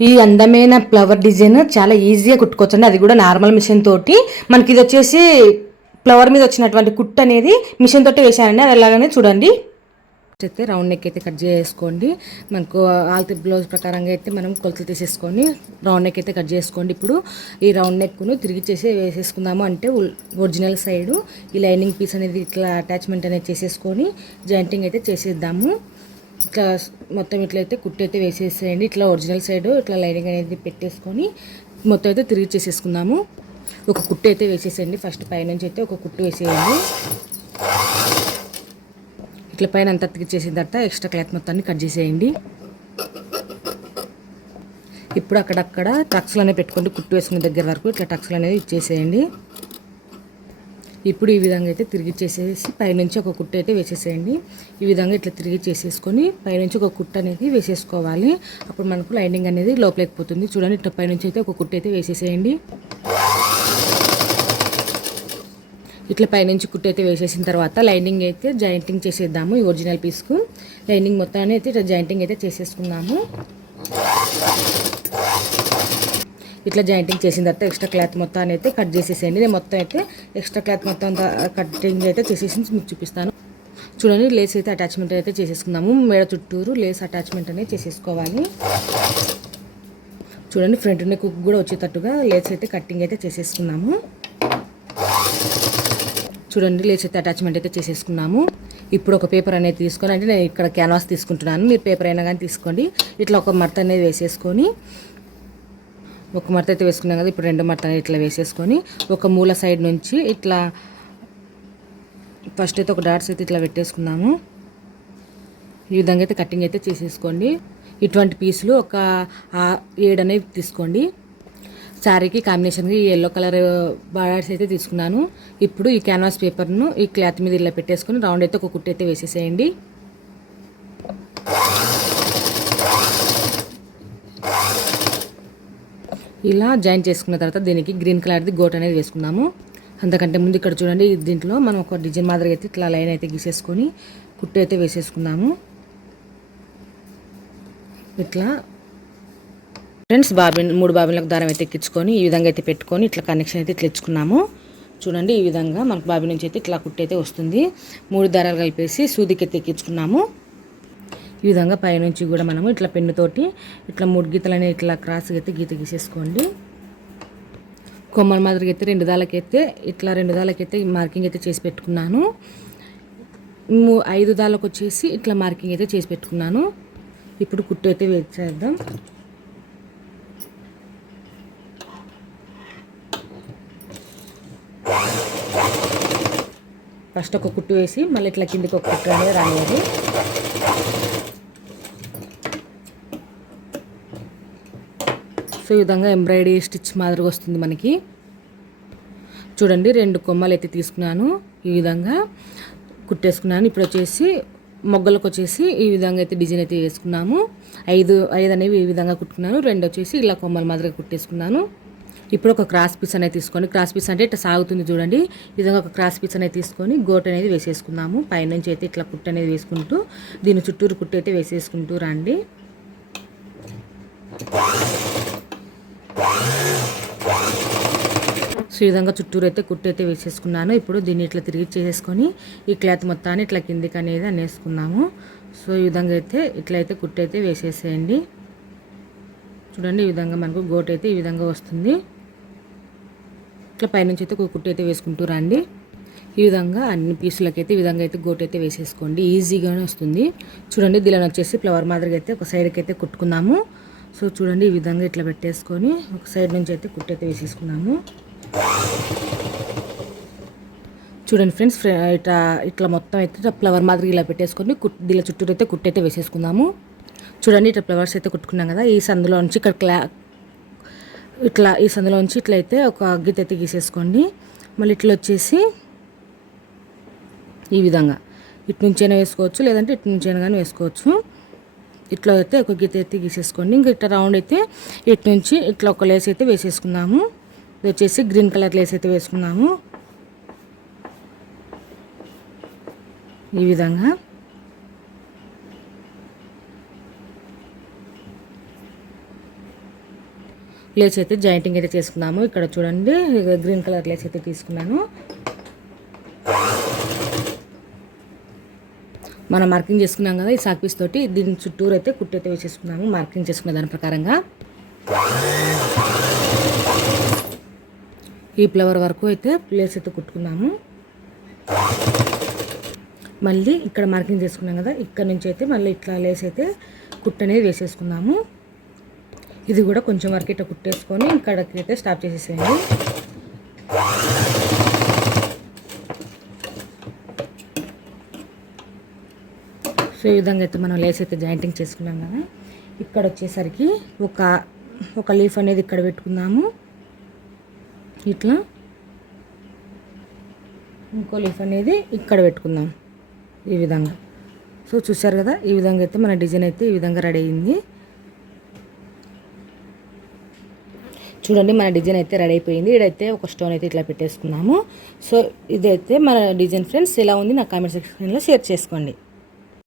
ఈ అందమైన flower design చాలా ఈజీగా కుట్టుకోవచ్చండి. అది కూడా నార్మల్ మిషన్ తోటి. మనకి ఇది వచ్చేసి ఫ్లవర్ మీద వచ్చినటువంటి కుట్ అనేది మిషన్ తోటి వేసానండి అది ఎలాగనే చూడండి. అయితే రౌండ్ నెక్ అయితే కట్ చేసుకోండి. మనకు ఆల్తి బ్లౌజ్ ప్రకారంగా అయితే మనం కొలతలు తీసేసుకొని రౌండ్ నెక్ అయితే కట్ చేసుకోండి. ఇప్పుడు ఈ రౌండ్ నెక్ను తిరిగి చేసి వేసేసుకుందాము. అంటే ఒరిజినల్ సైడ్ ఈ లైనింగ్ పీస్ అనేది ఇట్లా అటాచ్మెంట్ అనేది చేసేసుకొని జాయింటింగ్ అయితే చేసేద్దాము. ఇట్లా మొత్తం ఇట్లా అయితే కుట్టు అయితే వేసేసేయండి. ఇట్లా ఒరిజినల్ సైడ్ ఇట్లా లైనింగ్ అనేది పెట్టేసుకొని మొత్తం అయితే తిరిగి చేసేసుకుందాము ఒక కుట్టు అయితే వేసేసేయండి. ఫస్ట్ పైనుంచి అయితే ఒక కుట్టు వేసేయండి. ఇట్లా పైన అంతా చేసిన తర్వాత ఎక్స్ట్రా క్లాత్ మొత్తాన్ని కట్ చేసేయండి. ఇప్పుడు అక్కడక్కడ టక్స్లు అనేవి పెట్టుకోండి కుట్టు వేసుకునే దగ్గర వరకు ఇట్లా టక్స్లు అనేది ఇచ్చేసేయండి. ఇప్పుడు ఈ విధంగా అయితే తిరిగి చేసేసి పైనుంచి ఒక కుట్ట అయితే వేసేసేయండి. ఈ విధంగా ఇట్లా తిరిగి చేసేసుకొని పైనుంచి ఒక కుట్ట అనేది వేసేసుకోవాలి. అప్పుడు మనకు లైనింగ్ అనేది లోపలేకపోతుంది చూడండి ఇట్లా పైనుంచి అయితే ఒక కుట్ట అయితే వేసేసేయండి. ఇట్లా పైనుంచి కుట్టు అయితే వేసేసిన తర్వాత లైనింగ్ అయితే జాయింటింగ్ చేసేద్దాము ఈ ఒరిజినల్ పీస్కు. లైనింగ్ మొత్తాన్ని అయితే ఇట్లా జాయింటింగ్ అయితే చేసేసుకుందాము. ఇట్లా జాయింటింగ్ చేసిన తర్వాత ఎక్స్ట్రా క్లాత్ మొత్తాన్ని అయితే కట్ చేసేసేయండి. నేను మొత్తం అయితే ఎక్స్ట్రా క్లాత్ మొత్తం కటింగ్ అయితే చేసేసి మీకు చూపిస్తాను. చూడండి లేస్ అయితే అటాచ్మెంట్ అయితే చేసేసుకున్నాము. మేడ చుట్టూరు లేస్ అటాచ్మెంట్ అనేది చేసేసుకోవాలి. చూడండి ఫ్రంట్ నెక్ కూడా వచ్చేటట్టుగా లేస్ అయితే కటింగ్ అయితే చేసేసుకున్నాము. చూడండి లేస్ అయితే అటాచ్మెంట్ అయితే చేసేసుకున్నాము. ఇప్పుడు ఒక పేపర్ అనేది తీసుకొని అంటే నేను ఇక్కడ క్యాన్వాస్ తీసుకుంటున్నాను. మీరు పేపర్ అయినా కానీ తీసుకోండి. ఇట్లా ఒక మడత అనేది వేసేసుకొని ఒక మడత అయితే వేసుకున్నాం కదా ఇప్పుడు రెండు మడత ఇట్లా వేసేసుకొని ఒక మూల సైడ్ నుంచి ఇట్లా ఫస్ట్ అయితే ఒక డాట్స్ అయితే ఇట్లా పెట్టేసుకున్నాము. ఈ విధంగా అయితే కటింగ్ అయితే చేసేసుకోండి. ఇటువంటి పీసులు ఒక ఏడు అనేవి తీసుకోండి. శారీకి కాంబినేషన్కి ఈ ఎల్లో కలర్ బార్డర్స్ అయితే తీసుకున్నాను. ఇప్పుడు ఈ క్యాన్వాస్ పేపర్ను ఈ క్లాత్ మీద ఇలా పెట్టేసుకొని రౌండ్ అయితే ఒక కుట్టు అయితే వేసేసేయండి. ఇలా జాయిన్ చేసుకున్న తర్వాత దీనికి గ్రీన్ కలర్ది గోట్ అనేది వేసుకుందాము. అంతకంటే ముందు ఇక్కడ చూడండి దీంట్లో మనం ఒక డిజైన్ మాదిరిగా అయితే ఇట్లా లైన్ అయితే గీసేసుకొని కుట్టు అయితే వేసేసుకుందాము. ఇట్లా ఫ్రెండ్స్ బాబిన్ మూడు బాబిన్లకు దారం అయితే ఎక్కించుకొని ఈ విధంగా అయితే పెట్టుకొని ఇట్లా కనెక్షన్ అయితే ఇట్లా ఇచ్చుకున్నాము. చూడండి ఈ విధంగా మనకు బాబి నుంచి అయితే ఇట్లా కుట్టు అయితే వస్తుంది. మూడు దారాలు కలిపేసి సూదికి అయితే ఎక్కించుకున్నాము. ఈ విధంగా పైనుంచి కూడా మనము ఇట్లా పెన్నుతోటి ఇట్లా మూడు గీతలు అనేవి ఇట్లా క్రాస్గా అయితే గీత గీసేసుకోండి. కొమ్మల మాదిరిగా అయితే రెండు దాలకైతే ఇట్లా రెండు దాలకైతే మార్కింగ్ అయితే చేసి పెట్టుకున్నాను. మూ- ఐదు దాలకు వచ్చేసి ఇట్లా మార్కింగ్ అయితే చేసి పెట్టుకున్నాను. ఇప్పుడు కుట్టు అయితే వేసేద్దాం ఫస్ట్ ఒక కుట్టు వేసి మళ్ళీ ఇట్లా కిందికి ఒక కుట్టు అనేది రానివ్వాలి. సో ఈ విధంగా ఎంబ్రాయిడరీ స్టిచ్ మాదిరిగా వస్తుంది మనకి. చూడండి రెండు కొమ్మలు అయితే తీసుకున్నాను ఈ విధంగా కుట్టేసుకున్నాను. ఇప్పుడు వచ్చేసి మొగ్గలకు వచ్చేసి ఈ విధంగా అయితే డిజైన్ అయితే వేసుకున్నాము. ఐదు ఐదు అనేవి ఈ విధంగా కుట్టుకున్నాను. రెండు వచ్చేసి ఇలా కొమ్మలు మాదిరిగా కుట్టేసుకున్నాను. ఇప్పుడు ఒక క్రాస్ పీస్ అనేది తీసుకొని క్రాస్ పీస్ అంటే ఇట్లా సాగుతుంది చూడండి. ఈ విధంగా ఒక క్రాస్ పీస్ అనేది తీసుకొని గోట్ అనేది వేసేసుకుందాము. పైనుంచి అయితే ఇట్లా కుట్టు అనేది వేసుకుంటూ దీని చుట్టూరు కుట్టు అయితే వేసేసుకుంటూ రండి. సో ఈ విధంగా చుట్టూరు అయితే కుట్టు అయితే వేసేసుకున్నాను. ఇప్పుడు దీన్ని ఇట్లా తిరిగి చేసేసుకొని ఈ క్లాత్ మొత్తాన్ని ఇట్లా కిందికి అనేది అనేసుకున్నాము సో ఈ విధంగా అయితే ఇట్లా అయితే కుట్టు అయితే వేసేసేయండి. చూడండి ఈ విధంగా మనకు గోట్ అయితే ఈ విధంగా వస్తుంది. ఇట్లా పైనుంచి అయితే ఒక కుట్టు అయితే వేసుకుంటూ రండి. ఈ విధంగా అన్ని పీసులకి అయితే ఈ విధంగా అయితే గోట్ అయితే వేసేసుకోండి. ఈజీగానే వస్తుంది. చూడండి దీనిలో వచ్చేసి ఫ్లవర్ మాదిరిగా అయితే ఒక సైడ్కి అయితే కుట్టుకున్నాము సో చూడండి ఈ విధంగా ఇట్లా పెట్టేసుకొని ఒక సైడ్ నుంచి అయితే కుట్టైతే వేసేసుకున్నాము. చూడండి ఫ్రెండ్స్ ఇట్లా ఇట్లా మొత్తం అయితే ఫ్లవర్ మాదిరి ఇలా పెట్టేసుకొని కుట్ దీని చుట్టూరు అయితే కుట్టు వేసేసుకుందాము చూడండి ఇట్లా ఫ్లవర్స్ అయితే కుట్టుకున్నాం కదా ఈ సందులో నుంచి ఇక్కడ క్లా ఇట్లా ఈ సందులో నుంచి ఇట్లా అయితే ఒక గీత అయితే గీసేసుకోండి మళ్ళీ ఇట్లా వచ్చేసి ఈ విధంగా. ఇటు నుంచైనా వేసుకోవచ్చు లేదంటే ఇటు నుంచైనా కానీ వేసుకోవచ్చు. ఇట్లా అయితే ఒక గీత అయితే గీసేసుకోండి. ఇంకా ఇట్లా రౌండ్ అయితే ఇటు నుంచి ఇట్లా ఒక లేస్ అయితే వేసేసుకుందాము. ఇది వచ్చేసి గ్రీన్ కలర్ లేస్ అయితే వేసుకున్నాము ఈ విధంగా. లేస్ అయితే జాయింటింగ్ అయితే చేసుకున్నాము ఇక్కడ చూడండి గ్రీన్ కలర్ లేస్ అయితే తీసుకున్నాను. మనం మార్కింగ్ చేసుకున్నాం కదా ఈ సాక్ పీస్ తోటి దీని చుట్టూరు అయితే కుట్టు అయితే వేసేసుకున్నాము మార్కింగ్ చేసుకునే దాని ప్రకారంగా. ఈ ఫ్లవర్ వరకు అయితే ప్లేస్ అయితే కుట్టుకున్నాము. మళ్ళీ ఇక్కడ మార్కింగ్ చేసుకున్నాం కదా ఇక్కడ నుంచి అయితే మళ్ళీ ఇట్లా లేస్ అయితే కుట్టు అనేది వేసేసుకున్నాము. ఇది కూడా కొంచెం వరకు ఇట్లా కుట్టేసుకొని ఇక్కడికి అయితే స్టాప్ చేసేసేయండి. సో ఈ విధంగా అయితే మనం లేస్ అయితే జాయింటింగ్ చేసుకున్నాం కదా. ఇక్కడ వచ్చేసరికి ఒక ఒక లీఫ్ అనేది ఇక్కడ పెట్టుకుందాము. ఇట్లా. ఇంకో లీఫ్ అనేది ఇక్కడ పెట్టుకుందాం ఈ విధంగా. సో చూసారు కదా ఈ విధంగా అయితే మన డిజైన్ అయితే ఈ విధంగా రెడీ అయింది. చూడండి మన డిజైన్ అయితే రెడీ అయిపోయింది. ఇడైతే ఒక స్టోన్ అయితే ఇట్లా పెట్టేసుకున్నాము. సో ఇదైతే మన డిజైన్ ఫ్రెండ్స్ ఎలా ఉంది? నా కామెంట్ సెక్షన్లో షేర్ చేసుకోండి.